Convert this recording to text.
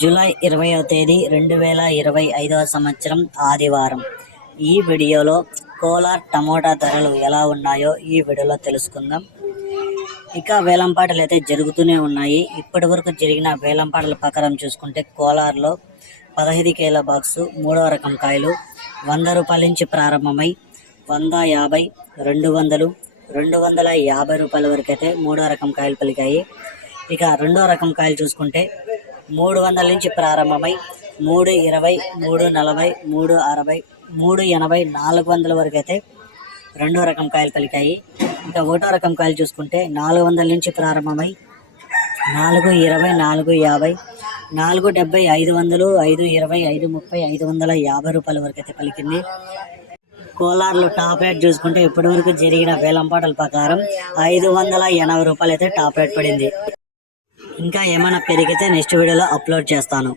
July ఇరవయో తేదీ రెండు వేల ఇరవై ఐదవ సంవత్సరం ఆదివారం. ఈ వీడియోలో కోలార్ టమోటా ధరలు ఎలా ఉన్నాయో ఈ వీడియోలో తెలుసుకుందాం. ఇక వేలంపాటలు అయితే జరుగుతూనే ఉన్నాయి. ఇప్పటి వరకు జరిగిన వేలంపాటల ప్రకారం చూసుకుంటే కోలార్లో పదహైదు కేల బాక్సు మూడవ రకం కాయలు వంద రూపాయల నుంచి ప్రారంభమై వంద యాభై రెండు వందలు రెండు వందల యాభై రూపాయల వరకు అయితే మూడో రకం కాయలు పలికాయి. ఇక రెండో రకం కాయలు చూసుకుంటే మూడు వందల నుంచి ప్రారంభమై మూడు ఇరవై మూడు నలభై మూడు అరవై మూడు ఎనభై నాలుగు వందల వరకు అయితే రెండో రకం కాయలు పలికాయి ఇంకా ఒకటో రకం కాయలు చూసుకుంటే నాలుగు వందల నుంచి ప్రారంభమై నాలుగు ఇరవై నాలుగు యాభై నాలుగు డెబ్బై ఐదు వందలు ఐదు ఇరవై ఐదు ముప్పై ఐదు వందల యాభై రూపాయల వరకు అయితే పలికింది. కోలార్లో టాప్ రేట్ చూసుకుంటే ఇప్పటివరకు జరిగిన వేలంపాటల ప్రకారం ఐదు వందల ఎనభై రూపాయలు అయితే టాప్ రేట్ పడింది. ఇంకా ఏమైనా పెరిగితే నెక్స్ట్ వీడియోలో అప్లోడ్ చేస్తాను.